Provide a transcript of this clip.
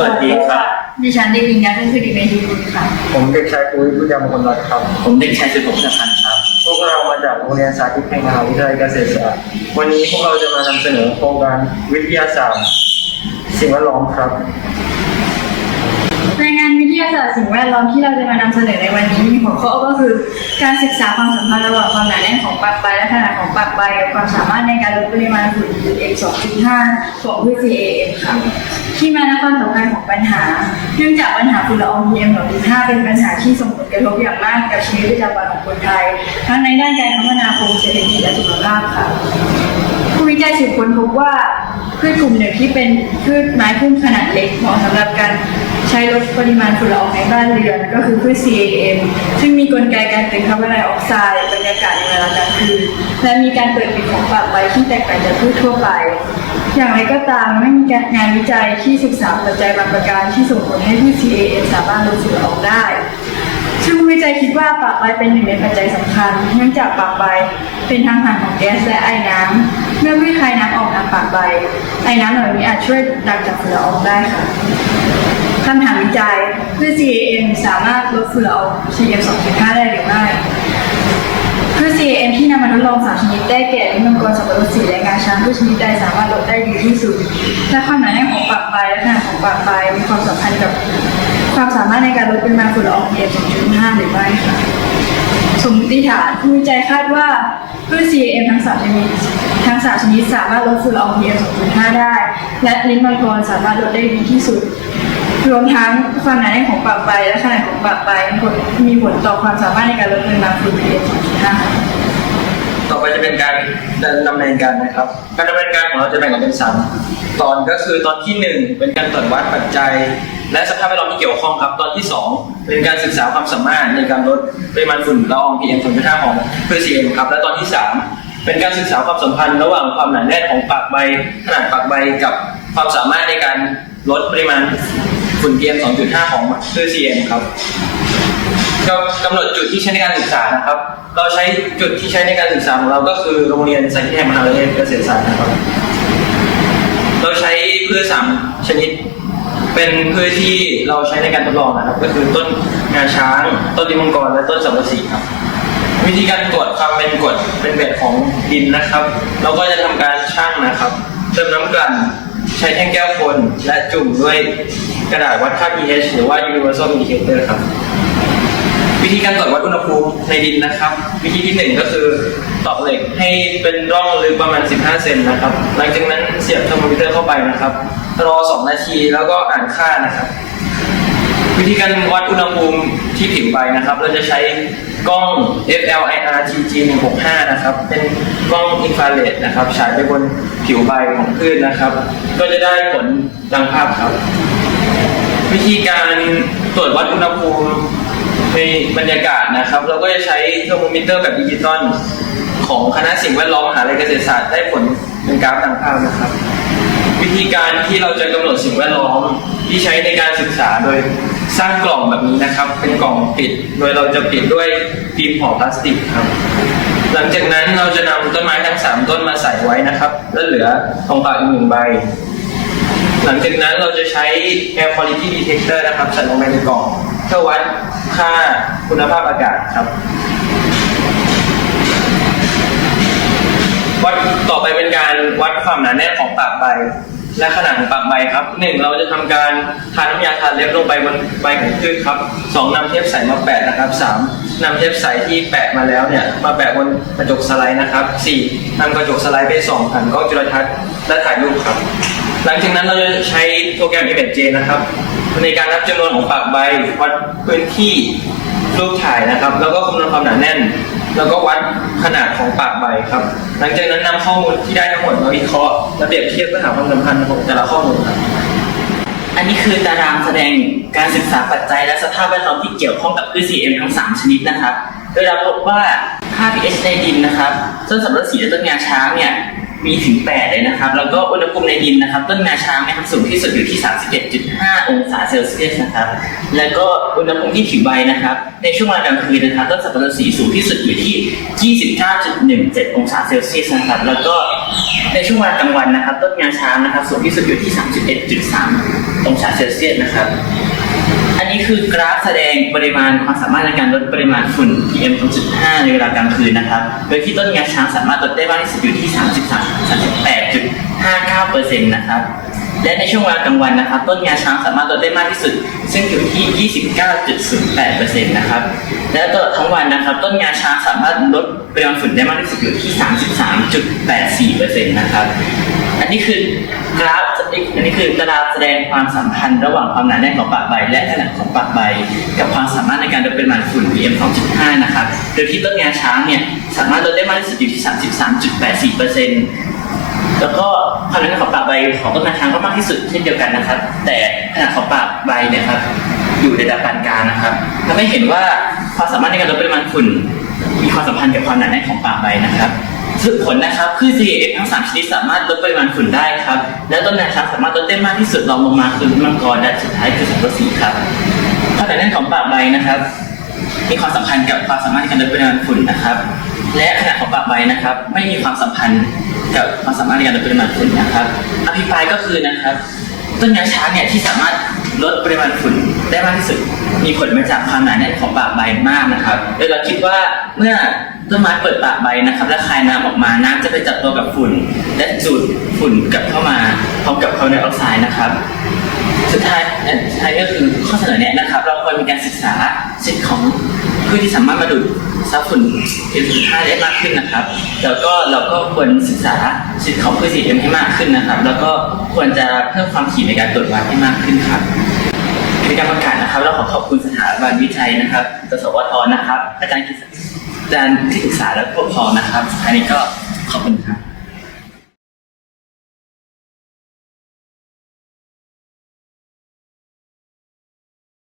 สวัสดีครับ ดิฉันเด็กหญิงนัทเป็นคือดีเมธีบุญค่ะ ผมเด็กชายปุ้ยพุทธยามงคลรัตน์ครับ ผมเด็กชายสุภพงศ์พันธ์ครับ พวกเรามาจากโรงเรียนสาธิตแห่งมหาวิทยาลัยเกษตรศาสตร์ วันนี้พวกเราจะมานำเสนอโครงการวิทยาศาสตร์ สิ่งแวดล้อมครับ รายงานวิทยาศา สิ่งแวดล้อมที่เราจะมานำเสนอในวันนี้มีหัวข้อก็คือ การศึกษาความสัมพันธ์ระหว่างความหนาแน่นของปากใบและขนาดของปากใบกับความสามารถในการลดปริมาณฝุ่น PM 2.5ของพืช CAM ค่ะที่มาและความสำคัญของปัญหา เนื่องจากปัญหาฝุ่นละออง PM 2.5เป็นปัญหาที่ส่งผลกระทบอย่างมากกับชีวิตประจำวันของคนไทย ทั้งในด้านการคมนาคมเศรษฐกิจและสุขภาพค่ะ วิจัยสืบค้นพบว่าพืชกลุ่มหนึ่งที่เป็นพืชไม้พุ่มขนาดเล็กเหมาะสำหรับการใช้ลดปริมาณฝุ่นละอองในบ้านเรือนก็คือพืช CAM ซึ่งมีกลไกการตึงคาร์บอนไดออกไซด์บรรยากาศในเวลากลางคืนและมีการเปิดปิดของปากใบที่แตกต่างจากพืชทั่วไป อย่างไรก็ตามไม่มีการงานวิจัยที่ศึกษาปัจจัยบางประการที่ส่งผลให้พืช CAM สามารถลดฝุ่นละอองได้ ซึ่งผู้วิจัยคิดว่าปากใบเป็นหนึ่งในปัจจัยสำคัญ เนื่องจากปากใบเป็นทางผ่านของแก๊สและไอน้ำเมื่อพืชคายน้ำออกทางปากใบ ไอน้ำเหล่านี้อาจช่วยดักจับฝุ่นละอองได้ค่ะคำถามวิจัยเพื่อ CAM สามารถลดฝุ่นละออง PM 2.5 ได้หรือไม่ พืช CAM ที่นำมาทดลองสามชนิดได้แก่ลิ้นมังกรสับปะรดสีและงาช้างพืชชนิดใดสามารถลดได้ดีที่สุดและความหนาแน่นของปากใบและขนาดของปากใบมีความสัมพันธ์กับความสามารถในการลดปริมาณฝุ่นละออง PM 2.5 หรือไม่ค่ะสมมติฐานผู้วิจัยคาดว่าพืช CAM ทั้งสามชนิดทั้งสามชนิดสามารถลดฝุ่นละออง PM 2.5 ได้ และลิ้นมังกรสามารถลดได้ดีที่สุดรวมทั้งความหนาแน่นของปากใบและขนาดของปากใบมีผลต่อความสามารถในการลดปริมาณฝุ่น PM 2.5ค่ะ ต่อไปจะเป็นการ ดำเนินการนะครับ การดำเนินการของเราจะแบ่งออกเป็นสามตอนก็คือตอนที่หนึ่งเป็นการตรวจวัดปัจจัย และสภาพแวดล้อมที่เกี่ยวข้องครับ ตอนที่สองเป็นการศึกษาความสามารถในการลดปริมาณฝุ่นละออง PM 2.5ของพืช CM ครับ และตอนที่สามเป็นการศึกษาความสัมพันธ์ระหว่างความหนาแน่นของปากใบขนาดปากใบกับความสามารถในการลดปริมาณฝุ่น PM 2.5 ของพืช CM ครับ ก็กำหนดจุดที่ใช้ในการศึกษานะครับ เราใช้จุดที่ใช้ในการศึกษาของเราก็คือโรงเรียนสาธิตแห่งมหาวิทยาลัยเกษตรศาสตร์นะครับ เราใช้พืชสามชนิด เป็นพืชที่เราใช้ในการทดลองนะครับ ก็คือต้นงาช้าง ต้นลิมงกรและต้นสับปะสีครับ วิธีการตรวจความเป็นกรดเป็นเบ็ดของดินนะครับ เราก็จะทำการชั่งนะครับ เติมน้ำกลั่นใช้แท่งแก้วคนและจุ่มด้วยกระดาษวัดค่า pH หรือว่า universal indicator ครับ วิธีการตรวจวัดอุณหภูมิในดินนะครับ วิธีที่หนึ่งก็คือตอกเหล็กให้เป็นร่องลึกประมาณ 15 เซนนะครับ หลังจากนั้นเสียบเทอร์โมมิเตอร์เข้าไปนะครับ รอ 2 นาทีแล้วก็อ่านค่านะครับ วิธีการวัดอุณหภูมิที่ผิวใบนะครับ เราจะใช้กล้อง FLIR TG 165นะครับ เป็นกล้องอินฟราเรดนะครับ ฉายไปบนผิวใบของพืชนะครับ ก็จะได้ผลดังภาพครับ วิธีการตรวจวัดอุณหภูมิ ในบรรยากาศนะครับ เราก็จะใช้เทอร์โมมิเตอร์แบบดิจิตอลของคณะสิ่งแวดล้อมมหาลัยเกษตรศาสตร์ได้ผลเป็นกราฟดังภาพนะครับ วิธีการที่เราจะกำหนดสิ่งแวดล้อมที่ใช้ในการศึกษาโดยสร้างกล่องแบบนี้นะครับ เป็นกล่องปิด โดยเราจะปิดด้วยฟิล์มห่อพลาสติกครับ หลังจากนั้นเราจะนำต้นไม้ทั้งสามต้นมาใส่ไว้นะครับ และเหลือทองเปล่าอีกหนึ่งใบ หลังจากนั้นเราจะใช้ air quality detector นะครับใส่ลงไปในกล่อง เพื่อวัดค่าคุณภาพอากาศครับ วัดต่อไปเป็นการวัดความหนาแน่นของปากใบ และขนาดของปากใบครับหนึ่งเราจะทำการทาน้ำยาทาเล็บลงไปบนใบของพืชครับสองนำเทปใสมาแปะนะครับสามนำเทปใสที่แปะมาแล้วเนี่ยมาแปะบนกระจกสไลด์นะครับสี่นำกระจกสไลด์ไปส่องผ่านกล้องจุลทรรศน์และถ่ายรูปครับ หลังจากนั้นเราจะใช้โปรแกรม Image นะครับ ในการนับจำนวนของปากใบวัดพื้นที่รูปถ่ายนะครับ แล้วก็คำนวณความหนาแน่น แล้วก็วัดขนาดของปากใบครับ หลังจากนั้นนำข้อมูลที่ได้ทั้งหมดมาวิเคราะห์และเปรียบเทียบเพื่อหาความสัมพันธ์ของแต่ละข้อมูลครับ อันนี้คือตารางแสดงการศึกษาปัจจัยและสภาพแวดล้อมที่เกี่ยวข้องกับพืช CM ทั้ง 3 ชนิดนะครับโดยเราพบว่าค่า pH ในดินนะครับต้นสับปะรดสีและต้นงาช้างเนี่ย มีถึง 8 เลยนะครับ แล้วก็อุณหภูมิในดินนะครับ ต้นงาช้างนี่ยครับสูงที่สุดอยู่ที่ 31.5 องศาเซลเซียสนะครับ แล้วก็อุณหภูมิที่ผิวใบนะครับ ในช่วงเวลากลางคืนนะครับต้นสับปะรดสีสูงที่สุดอยู่ที่ 29.17 องศาเซลเซียสนะครับ แล้วก็ในช่วงเวลากลางวันนะครับ ต้นงาช้างนะครับสูงที่สุดอยู่ที่ 31.3 องศาเซลเซียสนะครับ นี้คือกราฟแสดงปริมาณความสามารถในการลดปริมาณฝุ่น PM 2.5 ในเวลากลางคืนนะครับ โดยที่ต้นงาช้างสามารถลดได้มากที่สุดอยู่ที่ 33 38.59%นะครับ และในช่วงเวลากลางวันนะครับ ต้นงาช้างสามารถลดได้มากที่สุด ซึ่งอยู่ที่ 29.08%นะครับ และตลอดทั้งวันนะครับ ต้นงาช้างสามารถลดปริมาณฝุ่นได้มากที่สุดอยู่ที่ 33.84%นะครับ อันนี้คือกราฟ อันนี้คือตารางแสดงความสัมพันธ์ระหว่างความหนาแน่นของปากใบ และขนาดของปากใบ กับความสามารถในการลดปริมาณฝุ่น PM 2.5 นะครับ โดยที่ต้นงาช้างเนี่ยสามารถลดได้มากที่สุดอยู่ที่ 33.84%แล้วก็ความหนาแน่นของปากใบของต้นงาช้างก็มากที่สุดเช่นเดียวกันนะครับ แต่ขนาดของปากใบเนี่ยครับอยู่ในระดับปานกลางนะครับทำให้เห็นว่าความสามารถในการลดปริมาณฝุ่น มีความสัมพันธ์กับความหนาแน่นของปากใบนะครับ สรุปผลนะครับพืช CAF ทั้ง 3 ชนิดสามารถลดปริมาณฝุ่นได้ครับ และต้นนาช้างสามารถลดได้มากที่สุดรองลงมาคือมังกรและสุดท้ายคือสับปะสีครับความหนาแน่นของปากใบนะครับ มีความสัมพันธ์กับความสามารถในการลดปริมาณฝุ่นนะครับ และขนาดของปากใบนะครับ ไม่มีความสัมพันธ์กับความสามารถในการลดปริมาณฝุ่นนะครับ อภิปรายก็คือนะครับ ต้นยางช้างเนี่ยที่สามารถลดปริมาณฝุ่น ได้มากที่สุด มีผลมาจากความหนาแน่นของปากใบมากนะครับโดยเราคิดว่าเมื่อต้นไม้เปิดปากใบนะครับ และคายน้ำออกมาน้ำจะไปจับตัวกับฝุ่น และดูดฝุ่นกลับเข้ามาพร้อมกับคาร์บอนไดออกไซด์นะครับสุดท้ายเอ่อสุดท้ายก็คือข้อเสนอแนะนะครับ เราควรมีการศึกษาสิทธิ์ของผู้ที่สามารถมาดูดซับฝุ่น PM2.5 ได้มากขึ้นนะครับ แล้วก็เราก็ควรศึกษาสิทธิ์ของผู้สีเอ็มให้มากขึ้นนะครับ แล้วก็ควรจะเพิ่มความถี่ในการตรวจวัดให้มากขึ้นครับ ในการประกาศนะครับเราขอขอบคุณสถาบันวิจัยนะครับกสวทนะครับ อาจารย์กิจอาจารย์ที่ปรึกษาและผู้ปกครองนะครับสุดท้ายนี้ก็ขอบคุณครับ